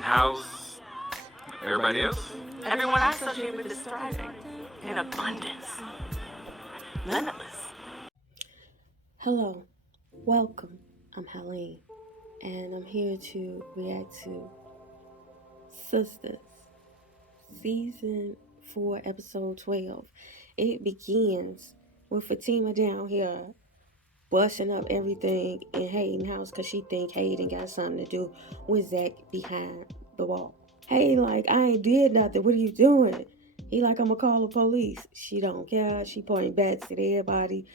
How's everybody else? Everyone I associate with is thriving in abundance. Limitless. Hello, welcome. I'm Helene, and I'm here to react to Sistas, Season 4, Episode 12. It begins with Fatima down here busting up everything in Hayden's house because she think Hayden got something to do with Zach behind the wall. Hey, like, I ain't did nothing. What are you doing? He like, I'm gonna call the police. She don't care. She pointing bats at everybody,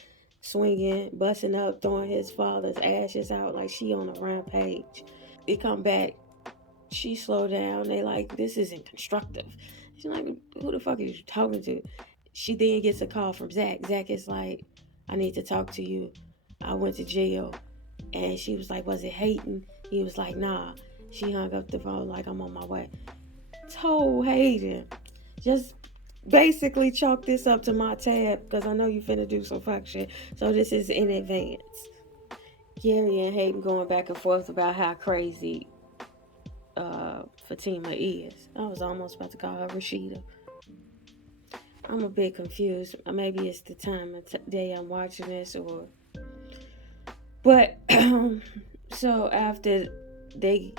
swinging, busting up, throwing his father's ashes out like she on a rampage. They come back. She slow down. They like, this isn't constructive. She's like, who the fuck are you talking to? She then gets a call from Zach. Zach is like, I need to talk to you. I went to jail. And she was like, was it Hayden? He was like, nah. She hung up the phone like, I'm on my way. Told Hayden, just basically chalk this up to my tab because I know you finna do some fuck shit. So this is in advance. Gary and Hayden going back and forth about how crazy Fatima is. I was almost about to call her Rashida. I'm a bit confused. Maybe it's the time of day I'm watching this, but so after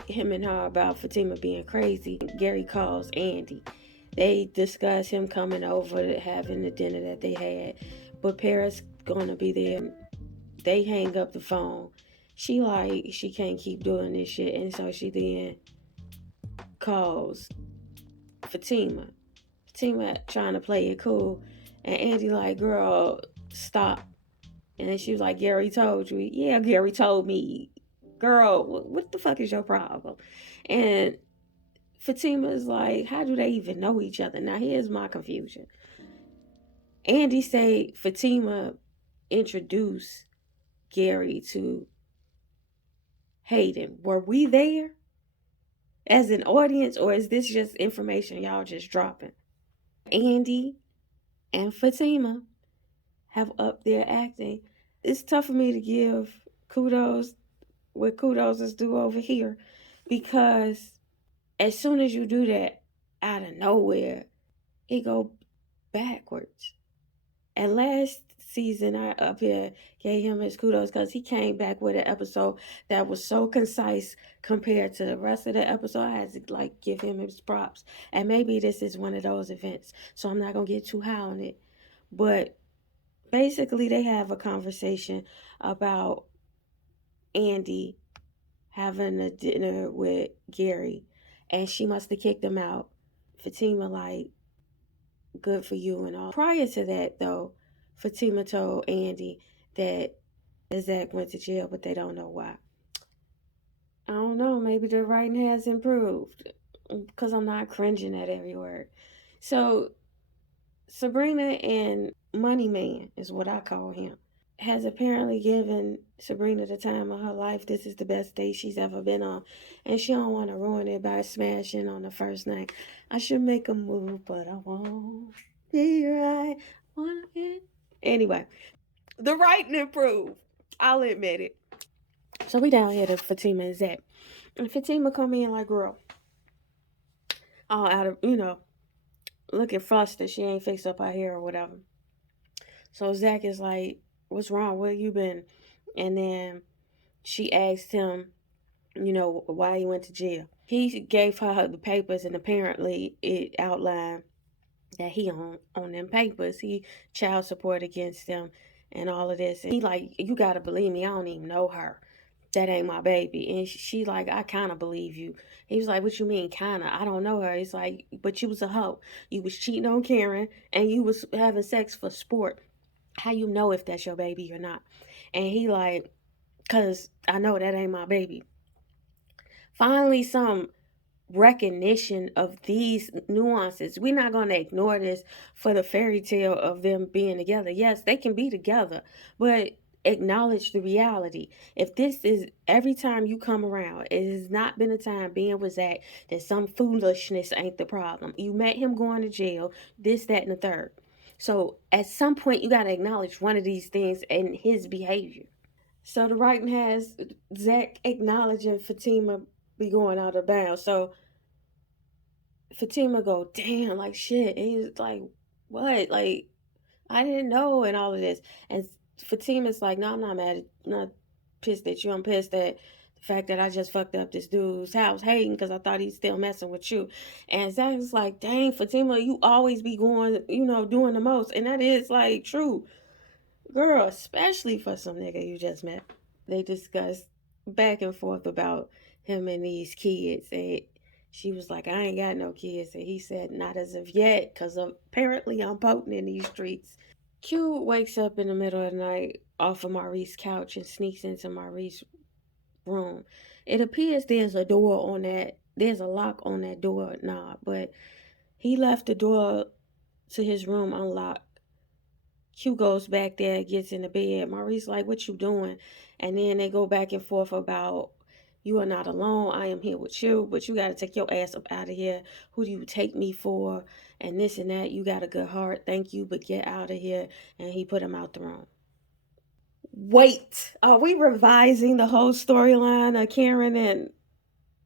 him and her about Fatima being crazy, Gary calls Andy. They discuss him coming over, having the dinner that they had, but Paris gonna be there. They hang up the phone. She can't keep doing this shit, and so she then calls Fatima. Fatima trying to play it cool, and Andy like, girl, stop. And she was like, Gary told you. Yeah, Gary told me. Girl, what the fuck is your problem? And Fatima is like, how do they even know each other? Now, here's my confusion. Andy say Fatima introduced Gary to Hayden. Were we there as an audience, or is this just information y'all just dropping? Andy and Fatima have up their acting. It's tough for me to give kudos what kudos is due over here, because as soon as you do that out of nowhere, it go backwards. And last season, I up here gave him his kudos because he came back with an episode that was so concise compared to the rest of the episode. I had to give him his props. And maybe this is one of those events, so I'm not gonna get too high on it. But basically, they have a conversation about Andy having a dinner with Gary, and she must have kicked him out. Fatima like, good for you and all. Prior to that, though, Fatima told Andy that Zach went to jail, but they don't know why. I don't know, maybe the writing has improved, because I'm not cringing at every word. So Sabrina and Money Man is what I call him, has apparently given Sabrina the time of her life. This is the best date she's ever been on, and she don't want to ruin it by smashing on the first night. I should make a move, but I won't be right. Anyway, the writing improved. I'll admit it. So we down here to Fatima and Zach, and Fatima come in like, girl, all out of looking flustered. She ain't fixed up her hair or whatever. So Zach is like, what's wrong? Where you been? And then she asked him, why he went to jail. He gave her the papers, and apparently it outlined that he on them papers. He child support against them and all of this. And he like, you gotta believe me, I don't even know her. That ain't my baby. And she like, I kind of believe you. He was like, what you mean kind of? I don't know her. He's like, but you was a hoe. You was cheating on Karen, and you was having sex for sport. How you know if that's your baby or not? And he like, because I know that ain't my baby. Finally, some recognition of these nuances. We're not going to ignore this for the fairy tale of them being together. Yes, they can be together, but acknowledge the reality. If this is every time you come around, it has not been a time being with Zach that some foolishness ain't the problem. You met him going to jail, this, that, and the third. So at some point, you got to acknowledge one of these things and his behavior. So the writing has Zach acknowledging Fatima be going out of bounds. So Fatima go, damn, like shit. And he's like, what? Like, I didn't know, and all of this. And Fatima's like, no, I'm not mad. I'm not pissed at you. I'm pissed at the fact that I just fucked up this dude's house, hating because I thought he's still messing with you. And Zach's like, dang, Fatima, you always be going, doing the most. And that is like true, girl, especially for some nigga you just met. They discussed back and forth about him and these kids. And she was like, I ain't got no kids. And he said, not as of yet, because apparently I'm potent in these streets. Q wakes up in the middle of the night off of Maurice's couch and sneaks into Maurice's room. It appears there's a lock on that door knob, but he left the door to his room unlocked. Q goes back there, gets in the bed. Maurice like, what you doing? And then they go back and forth about, you are not alone. I am here with you, but you got to take your ass up out of here. Who do you take me for? And this and that. You got a good heart. Thank you, but get out of here. And he put him out the room. Wait, are we revising the whole storyline of Karen and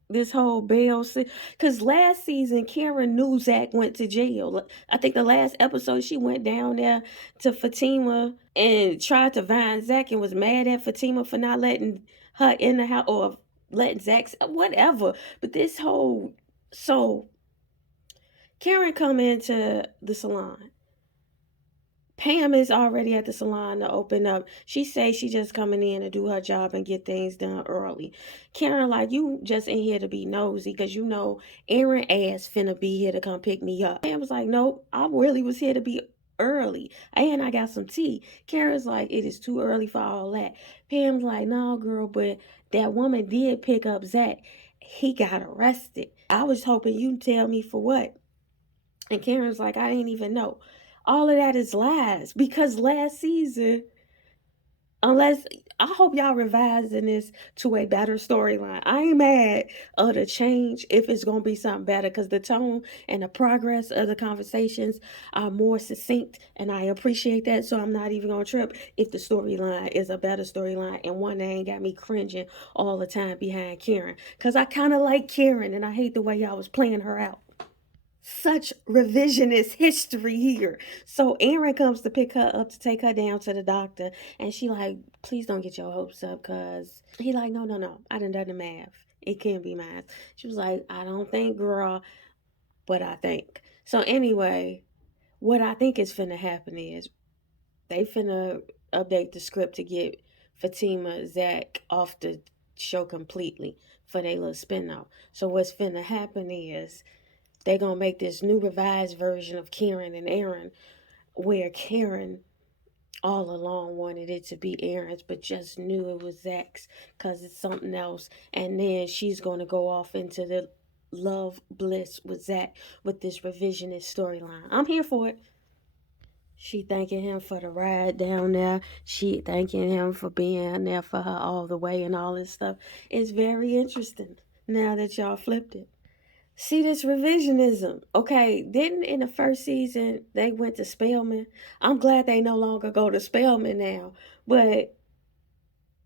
this whole bail? Because last season, Karen knew Zach went to jail. I think the last episode, she went down there to Fatima and tried to find Zach and was mad at Fatima for not letting her in the house or letting Zach, whatever. But this whole, so Karen come into the salon. Pam is already at the salon to open up. She says she just coming in to do her job and get things done early. Karen like, you just in here to be nosy because you know Aaron ass finna be here to come pick me up. Pam was like, nope, I really was here to be early. And I got some tea. Karen's like, it is too early for all that. Pam's like, no, girl, but that woman did pick up Zach. He got arrested. I was hoping you'd tell me for what. And Karen's like, I didn't even know. All of that is lies because last season, unless I hope y'all revising this to a better storyline. I ain't mad of the change if it's gonna be something better because the tone and the progress of the conversations are more succinct, and I appreciate that. So I'm not even gonna trip if the storyline is a better storyline and one that ain't got me cringing all the time behind Karen because I kind of like Karen and I hate the way y'all was playing her out. Such revisionist history here. So Aaron comes to pick her up to take her down to the doctor, and she like, please don't get your hopes up, cause he like, no, I done the math. It can't be math. She was like, I don't think, girl, but I think. So anyway, what I think is finna happen is they finna update the script to get Fatima Zach off the show completely for their little spin-off. So what's finna happen is they're gonna make this new revised version of Karen and Aaron where Karen all along wanted it to be Aaron's but just knew it was Zach's because it's something else, and then she's gonna go off into the love bliss with Zach with this revisionist storyline. I'm here for it. She thanking him for the ride down there. She thanking him for being there for her all the way and all this stuff. It's very interesting now that y'all flipped it. See this revisionism. Okay, didn't in the first season they went to Spelman? I'm glad they no longer go to Spelman now. But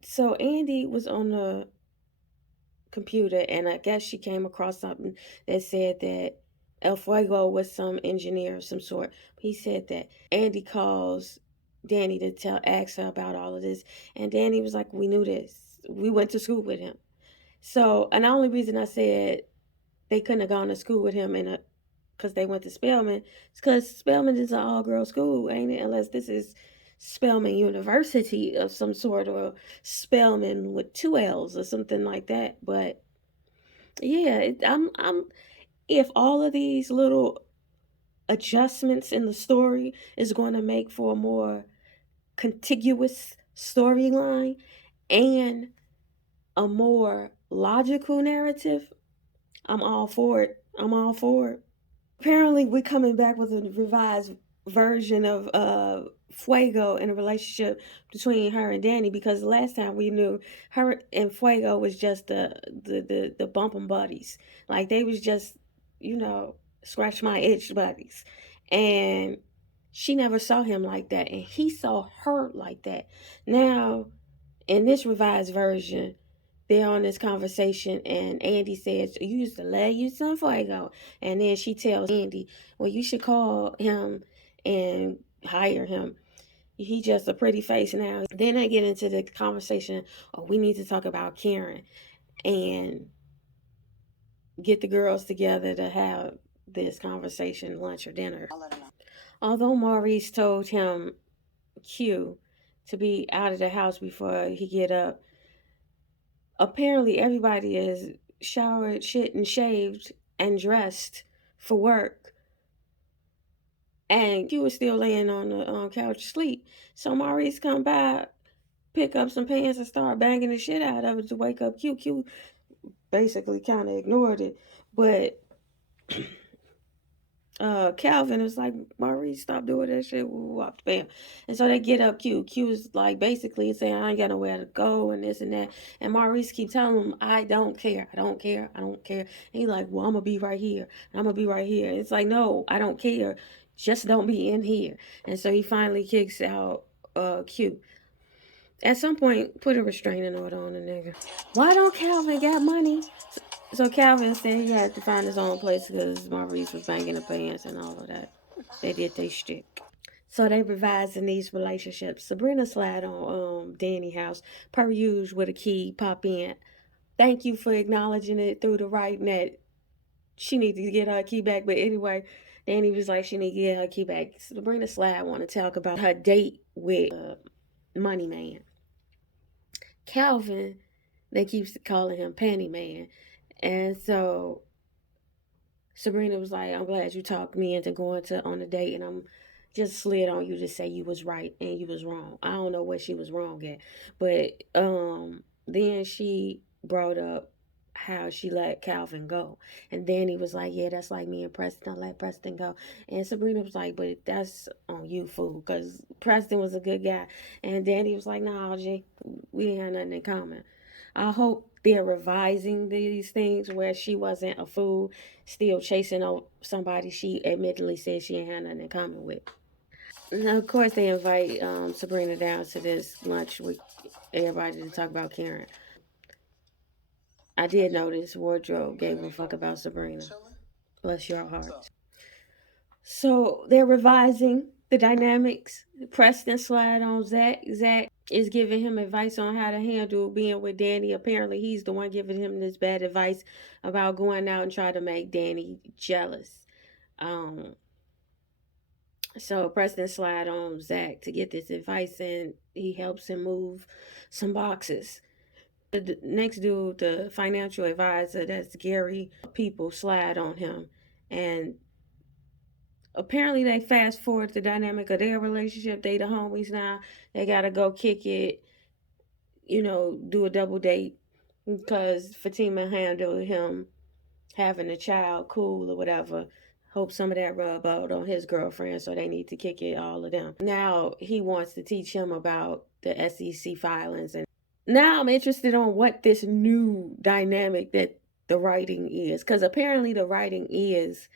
so Andy was on the computer and I guess she came across something that said that El Fuego was some engineer of some sort. He said that Andy calls Danny to ask her about all of this. And Danny was like, we knew this. We went to school with him. So, and the only reason I said they couldn't have gone to school with him because they went to Spelman. It's because Spelman is an all-girl school, ain't it? Unless this is Spelman University of some sort, or Spelman with 2 L's or something like that. But yeah, I'm if all of these little adjustments in the story is going to make for a more contiguous storyline and a more logical narrative, I'm all for it. I'm all for it. Apparently, we're coming back with a revised version of Fuego in a relationship between her and Danny, because the last time we knew her and Fuego was just the bumping buddies. Like they was just, scratch my itch buddies. And she never saw him like that, and he saw her like that. Now, in this revised version, they're on this conversation, and Andy says, "You used to love you some fuego," and then she tells Andy, "Well, you should call him and hire him. He just a pretty face now." Then I get into the conversation. Oh, we need to talk about Karen and get the girls together to have this conversation, lunch or dinner. Although Maurice told him Q to be out of the house before he get up, apparently everybody is showered, shit, and shaved and dressed for work. And Q was still laying on the couch asleep. So Maurice come by, pick up some pants and start banging the shit out of it to wake up Q. Q basically kind of ignored it. But Calvin was like, Maurice, stop doing that shit. Whoop, bam. And so they get up Q. Q's like basically saying, I ain't got nowhere to go and this and that. And Maurice keep telling him, I don't care. I don't care. I don't care. And he's like, well, I'm going to be right here. I'm going to be right here. It's like, no, I don't care. Just don't be in here. And so he finally kicks out Q. At some point, put a restraining order on the nigga. Why don't Calvin got money? So Calvin said he had to find his own place because Maurice was banging the pants and all of that. They did their shtick. So they revising these relationships. Sabrina slide on Danny house, per usual, with a key, pop in. Thank you for acknowledging it through the writing that she needs to get her key back. But anyway, Danny was like, she need to get her key back. Sabrina slide want to talk about her date with Money Man. Calvin, they keep calling him Panty Man. And so Sabrina was like, I'm glad you talked me into going on a date, and I'm just slid on you to say you was right and you was wrong. I don't know what she was wrong at. But then she brought up how she let Calvin go. And Danny was like, yeah, that's like me and Preston. I let Preston go. And Sabrina was like, but that's on you, fool, because Preston was a good guy. And Danny was like, nah, G, we ain't had nothing in common. I hope they're revising these things where she wasn't a fool, still chasing somebody she admittedly said she ain't had nothing in common with. Now, of course, they invite Sabrina down to this lunch with everybody to talk about Karen. I did notice Wardrobe gave a fuck about Sabrina. Bless your heart. So they're revising the dynamics. Preston slide on Zach. Zach is giving him advice on how to handle being with Danny. Apparently, he's the one giving him this bad advice about going out and trying to make Danny jealous. So Preston slide on Zach to get this advice, and he helps him move some boxes. The next dude, the financial advisor, that's Gary, people slide on him. And apparently they fast forward the dynamic of their relationship. They the homies now. They gotta go kick it, do a double date because Fatima handled him having a child cool or whatever. Hope some of that rub out on his girlfriend, so they need to kick it, all of them. Now he wants to teach him about the SEC filings. And now I'm interested on what this new dynamic that the writing is, because apparently the writing is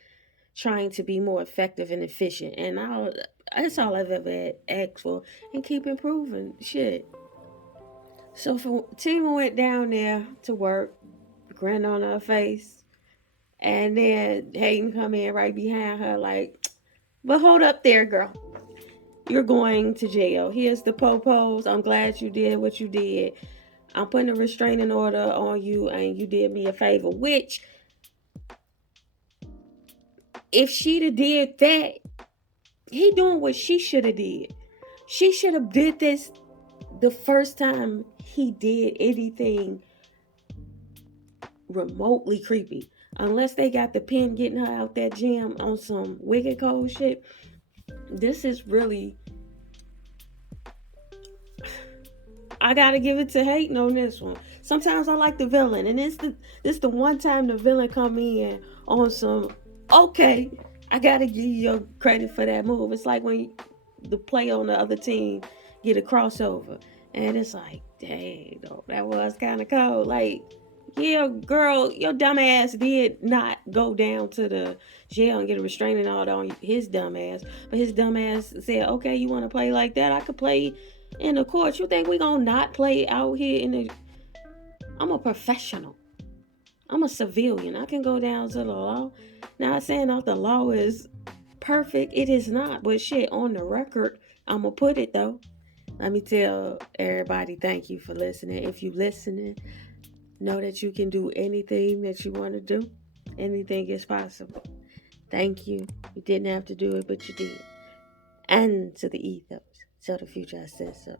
trying to be more effective and efficient. And that's all I've ever asked for, and keep improving shit. So Fatima went down there to work, grin on her face. And then Hayden come in right behind her like, but hold up there, girl. You're going to jail. Here's the popos. I'm glad you did what you did. I'm putting a restraining order on you, and you did me a favor. Which, if she'd have did that, he doing what she should have did. She should have did this the first time he did anything remotely creepy. Unless they got the pen getting her out that gym on some wicked cold shit. This is really, I gotta give it to Hayden on this one. Sometimes I like the villain, and this the one time the villain come in on some, okay, I gotta give you your credit for that move. It's like when the player on the other team get a crossover, and it's like, dang, that was kind of cold. Like, yeah, girl, your dumb ass did not go down to the jail and get a restraining order on his dumb ass. But his dumb ass said, okay, you want to play like that? I could play in the courts. You think we gonna not play out here in the... I'm a professional. I'm a civilian. I can go down to the law. Not saying that the law is perfect. It is not. But shit, on the record, I'm going to put it though. Let me tell everybody thank you for listening. If you listening, know that you can do anything that you want to do. Anything is possible. Thank you. You didn't have to do it, but you did. And to the ethos. Tell the future I said so.